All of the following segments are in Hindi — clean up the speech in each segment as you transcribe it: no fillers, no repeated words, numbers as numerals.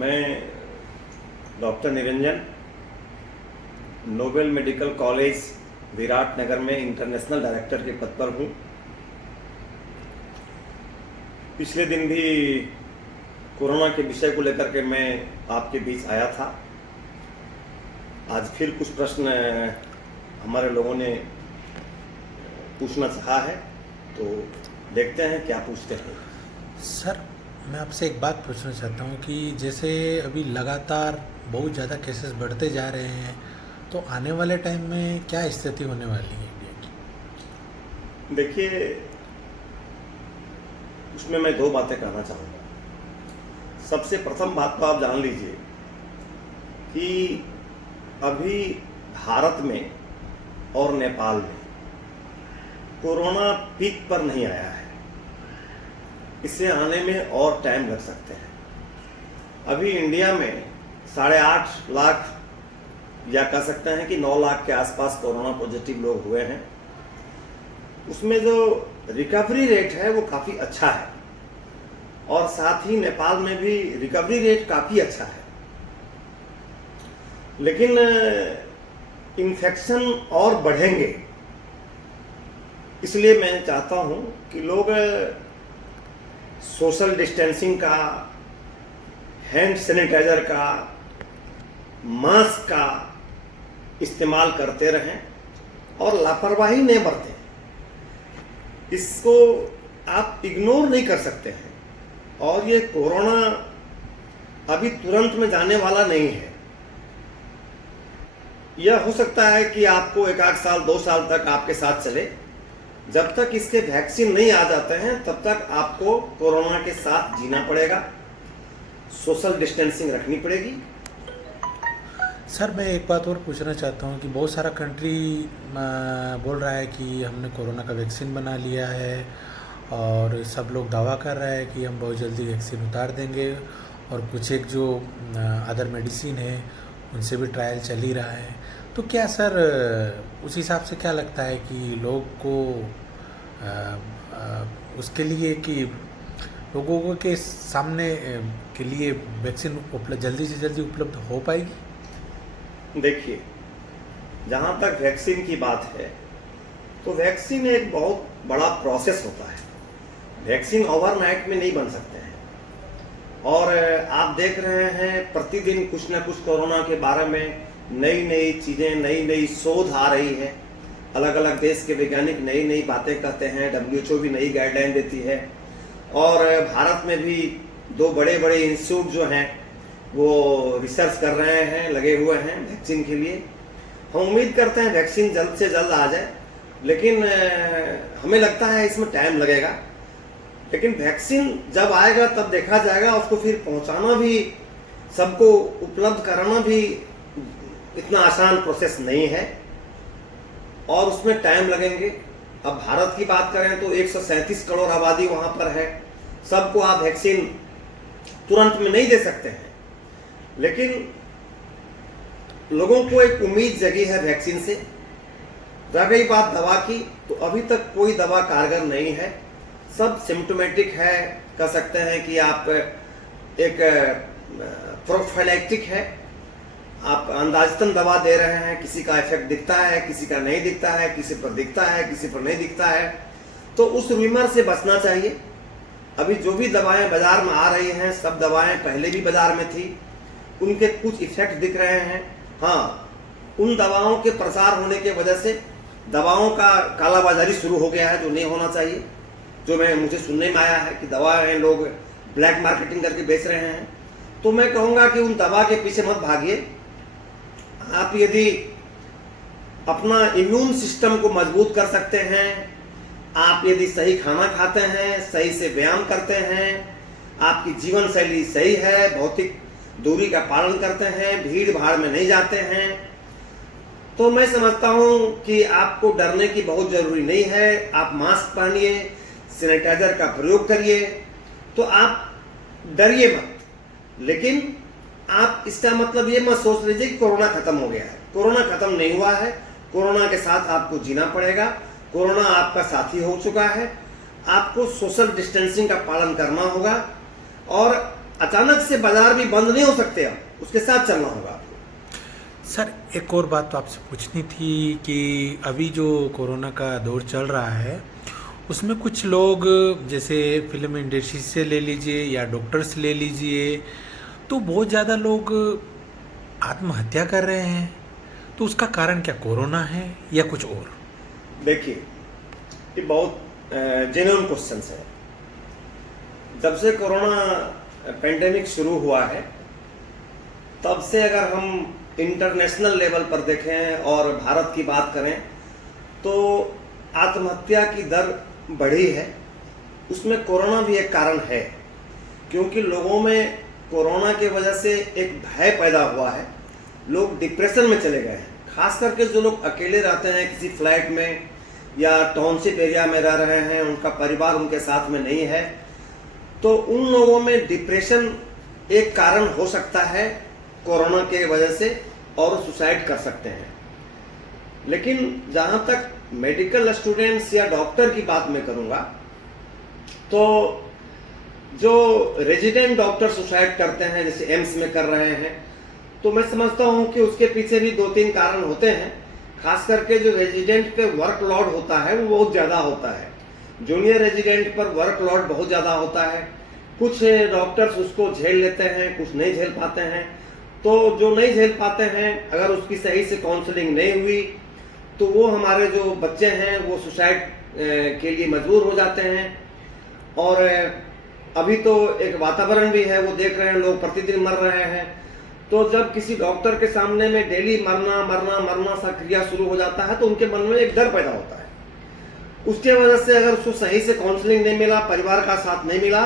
मैं doctor Niranjan Nobel medical college Viratnagar में इंटरनेशनल डायरेक्टर के पद पर हूँ। पिछले दिन भी कोरोना के विषय को लेकर के मैं आपके बीच आया था। आज फिर कुछ प्रश्न हमारे लोगों ने पूछना चाहा है, तो देखते हैं क्या पूछते हैं। सर, मैं आपसे एक बात पूछना चाहता हूँ कि जैसे अभी लगातार बहुत ज़्यादा केसेस बढ़ते जा रहे हैं, तो आने वाले टाइम में क्या स्थिति होने वाली है इंडिया की? देखिए, उसमें मैं दो बातें कहना चाहूँगा। सबसे प्रथम बात तो आप जान लीजिए कि अभी भारत में और नेपाल में कोरोना पीक पर नहीं आया है। इसे आने में और टाइम लग सकते हैं। अभी इंडिया में 8.5 लाख या कह सकते हैं कि 9 लाख के आसपास कोरोना पॉजिटिव लोग हुए हैं। उसमें जो रिकवरी रेट है वो काफ़ी अच्छा है, और साथ ही नेपाल में भी रिकवरी रेट काफ़ी अच्छा है। लेकिन इन्फेक्शन और बढ़ेंगे, इसलिए मैं चाहता हूं कि लोग सोशल डिस्टेंसिंग का, हैंड सैनिटाइजर का, मास्क का इस्तेमाल करते रहें और लापरवाही नहीं बरतें। इसको आप इग्नोर नहीं कर सकते हैं, और ये कोरोना अभी तुरंत में जाने वाला नहीं है। यह हो सकता है कि आपको 1 साल 2 साल तक आपके साथ चले। जब तक इसके वैक्सीन नहीं आ जाते हैं तब तक आपको कोरोना के साथ जीना पड़ेगा, सोशल डिस्टेंसिंग रखनी पड़ेगी। सर, मैं एक बात और पूछना चाहता हूँ कि बहुत सारा कंट्री बोल रहा है कि हमने कोरोना का वैक्सीन बना लिया है, और सब लोग दावा कर रहा है कि हम बहुत जल्दी वैक्सीन उतार देंगे, और कुछ एक जो अदर मेडिसिन है उनसे भी ट्रायल चल ही रहा है। तो क्या सर, उस हिसाब से क्या लगता है कि लोग को उसके लिए कि लोगों के सामने के लिए वैक्सीन जल्दी से जल्दी उपलब्ध हो पाएगी? देखिए, जहाँ तक वैक्सीन की बात है, तो वैक्सीन एक बहुत बड़ा प्रोसेस होता है। वैक्सीन ओवरनाइट में नहीं बन सकते हैं, और आप देख रहे हैं प्रतिदिन कुछ न कुछ कोरोना के बारे में नई नई चीज़ें, नई नई शोध आ रही है। अलग अलग देश के वैज्ञानिक नई नई बातें कहते हैं, WHO भी नई गाइडलाइन देती है, और भारत में भी 2 बड़े बड़े इंस्टीट्यूट जो हैं वो रिसर्च कर रहे हैं, लगे हुए हैं वैक्सीन के लिए। हम उम्मीद करते हैं वैक्सीन जल्द से जल्द आ जाए, लेकिन हमें लगता है इसमें टाइम लगेगा। लेकिन वैक्सीन जब आएगा तब देखा जाएगा। उसको फिर पहुंचाना भी, सबको उपलब्ध कराना भी इतना आसान प्रोसेस नहीं है, और उसमें टाइम लगेंगे। अब भारत की बात करें तो 137 करोड़ आबादी वहां पर है। सबको आप वैक्सीन तुरंत में नहीं दे सकते हैं, लेकिन लोगों को एक उम्मीद जगी है वैक्सीन से। रह गई बात दवा की, तो अभी तक कोई दवा कारगर नहीं है। सब सिम्टोमेटिक है, कह सकते हैं कि आप एक प्रोफाइलैक्टिक है। आप अंदाजतन दवा दे रहे हैं, किसी का इफेक्ट दिखता है, किसी का नहीं दिखता है, किसी पर दिखता है, किसी पर नहीं दिखता है। तो उस रूमर से बचना चाहिए। अभी जो भी दवाएं बाजार में आ रही हैं, सब दवाएं पहले भी बाजार में थी, उनके कुछ इफेक्ट दिख रहे हैं। हाँ, उन दवाओं के प्रसार होने की वजह से दवाओं का कालाबाजारी शुरू हो गया है, जो नहीं होना चाहिए। जो मुझे सुनने में आया है कि दवाएं लोग ब्लैक मार्केटिंग करके बेच रहे हैं। तो मैं कहूँगा कि उन दवा के पीछे मत भागिए। आप यदि अपना इम्यून सिस्टम को मजबूत कर सकते हैं, आप यदि सही खाना खाते हैं, सही से व्यायाम करते हैं, आपकी जीवन शैली सही है, भौतिक दूरी का पालन करते हैं, भीड़ भाड़ में नहीं जाते हैं, तो मैं समझता हूं कि आपको डरने की बहुत जरूरी नहीं है। आप मास्क पहनिए, सैनिटाइजर का प्रयोग करिए, तो आप डरिए मत। लेकिन आप इसका मतलब ये मत सोच लीजिए कि कोरोना खत्म हो गया है। कोरोना खत्म नहीं हुआ है। कोरोना के साथ आपको जीना पड़ेगा। कोरोना आपका साथी हो चुका है। आपको सोशल डिस्टेंसिंग का पालन करना होगा, और अचानक से बाजार भी बंद नहीं हो सकते, अब उसके साथ चलना होगा आपको। सर एक और बात तो आपसे पूछनी थी कि अभी जो कोरोना का दौर चल रहा है उसमें कुछ लोग जैसे फिल्म इंडस्ट्री से ले लीजिए या डॉक्टर्स ले लीजिए, तो बहुत ज़्यादा लोग आत्महत्या कर रहे हैं, तो उसका कारण क्या कोरोना है या कुछ और? देखिए, ये बहुत जेन्युइन क्वेश्चन है। जब से कोरोना पेंडेमिक शुरू हुआ है तब से अगर हम इंटरनेशनल लेवल पर देखें और भारत की बात करें तो आत्महत्या की दर बढ़ी है। उसमें कोरोना भी एक कारण है, क्योंकि लोगों में कोरोना की वजह से एक भय पैदा हुआ है। लोग डिप्रेशन में चले गए हैं, खास करके जो लोग अकेले रहते हैं किसी फ्लैट में या टाउनशिप एरिया में रह रहे हैं, उनका परिवार उनके साथ में नहीं है, तो उन लोगों में डिप्रेशन एक कारण हो सकता है कोरोना के वजह से, और सुसाइड कर सकते हैं। लेकिन जहां तक मेडिकल स्टूडेंट्स या डॉक्टर की बात मैं करूंगा, तो जो रेजिडेंट डॉक्टर सुसाइड करते हैं जैसे एम्स में कर रहे हैं, तो मैं समझता हूं कि उसके पीछे भी 2-3 कारण होते हैं। खास करके जो रेजिडेंट पे वर्कलोड होता है वो बहुत ज़्यादा होता है। जूनियर रेजिडेंट पर वर्कलोड बहुत ज़्यादा होता है। कुछ डॉक्टर्स उसको झेल लेते हैं, कुछ नहीं झेल पाते हैं। तो जो नहीं झेल पाते हैं, अगर उसकी सही से काउंसलिंग नहीं हुई तो वो हमारे जो बच्चे हैं वो सुसाइड के लिए मजबूर हो जाते हैं। और अभी तो एक वातावरण भी है, वो देख रहे हैं लोग प्रतिदिन मर रहे हैं। तो जब किसी डॉक्टर के सामने में डेली मरना मरना मरना सा क्रिया शुरू हो जाता है तो उनके मन में एक डर पैदा होता है। उसके वजह से अगर उसको सही से काउंसलिंग नहीं मिला, परिवार का साथ नहीं मिला,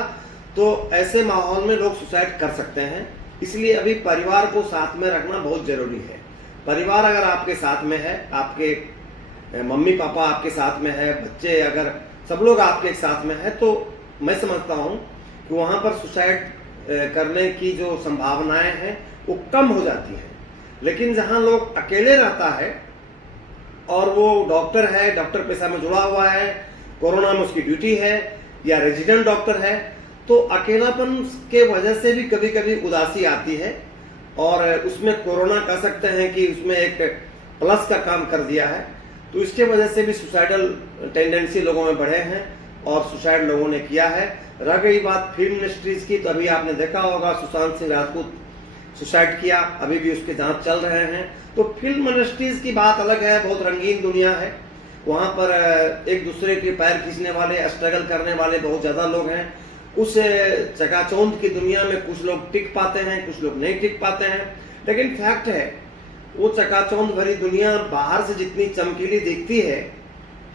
तो ऐसे माहौल में लोग सुसाइड कर सकते हैं। इसलिए अभी परिवार को साथ में रखना बहुत जरूरी है। परिवार अगर आपके साथ में है, आपके मम्मी पापा आपके साथ में है, बच्चे अगर सब लोग आपके साथ में है, तो मैं समझता हूँ कि वहाँ पर सुसाइड करने की जो संभावनाएं हैं वो कम हो जाती हैं। लेकिन जहाँ लोग अकेले रहता है और वो डॉक्टर है, डॉक्टर पेशा में जुड़ा हुआ है, कोरोना में उसकी ड्यूटी है, या रेजिडेंट डॉक्टर है, तो अकेलापन के वजह से भी कभी कभी उदासी आती है। और उसमें कोरोना कह सकते हैं कि उसमें एक प्लस का काम कर दिया है। तो इसके वजह से भी सुसाइडल टेंडेंसी लोगों में बढ़े हैं और सुसाइड लोगों ने किया है। रह गई बात फिल्म इंडस्ट्रीज की, तो अभी आपने देखा होगा सुशांत सिंह राजपूत सुसाइड किया, अभी भी उसके जांच चल रहे हैं। तो फिल्म इंडस्ट्रीज की बात अलग है, बहुत रंगीन दुनिया है। वहाँ पर एक दूसरे के पैर खींचने वाले, स्ट्रगल करने वाले बहुत ज़्यादा लोग हैं। उस चकाचौंध की दुनिया में कुछ लोग टिक पाते हैं, कुछ लोग नहीं टिक पाते हैं। लेकिन फैक्ट है, वो चकाचौंध भरी दुनिया बाहर से जितनी चमकीली दिखती है,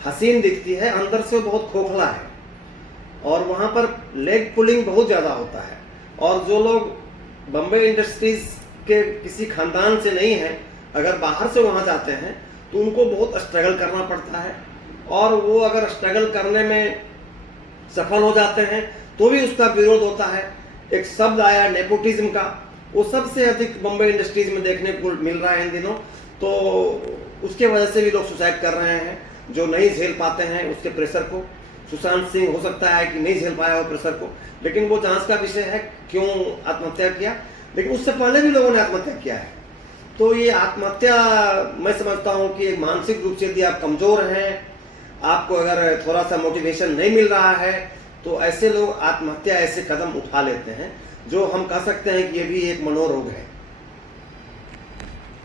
हसीन दिखती है, अंदर से बहुत खोखला है। और वहाँ पर लेग पुलिंग बहुत ज़्यादा होता है। और जो लोग बम्बई इंडस्ट्रीज के किसी खानदान से नहीं हैं, अगर बाहर से वहाँ जाते हैं तो उनको बहुत स्ट्रगल करना पड़ता है। और वो अगर स्ट्रगल करने में सफल हो जाते हैं तो भी उसका विरोध होता है। एक शब्द आया नेपोटिज्म का, वो सबसे अधिक बम्बई इंडस्ट्रीज में देखने को मिल रहा है इन दिनों। तो उसके वजह से भी लोग सुसाइड कर रहे हैं, जो नहीं झेल पाते हैं उसके प्रेशर को। सुशांत सिंह हो सकता है कि नहीं झेल पाया हो प्रेशर को, लेकिन वो जांच का विषय है क्यों आत्महत्या किया। लेकिन उससे पहले भी लोगों ने आत्महत्या किया है। तो ये आत्महत्या मैं समझता हूँ कि मानसिक रूप से यदि आप कमजोर हैं, आपको अगर थोड़ा सा मोटिवेशन नहीं मिल रहा है, तो ऐसे लोग आत्महत्या ऐसे कदम उठा लेते हैं, जो हम कह सकते हैं कि ये भी एक मनोरोग है।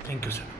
Thank you sir.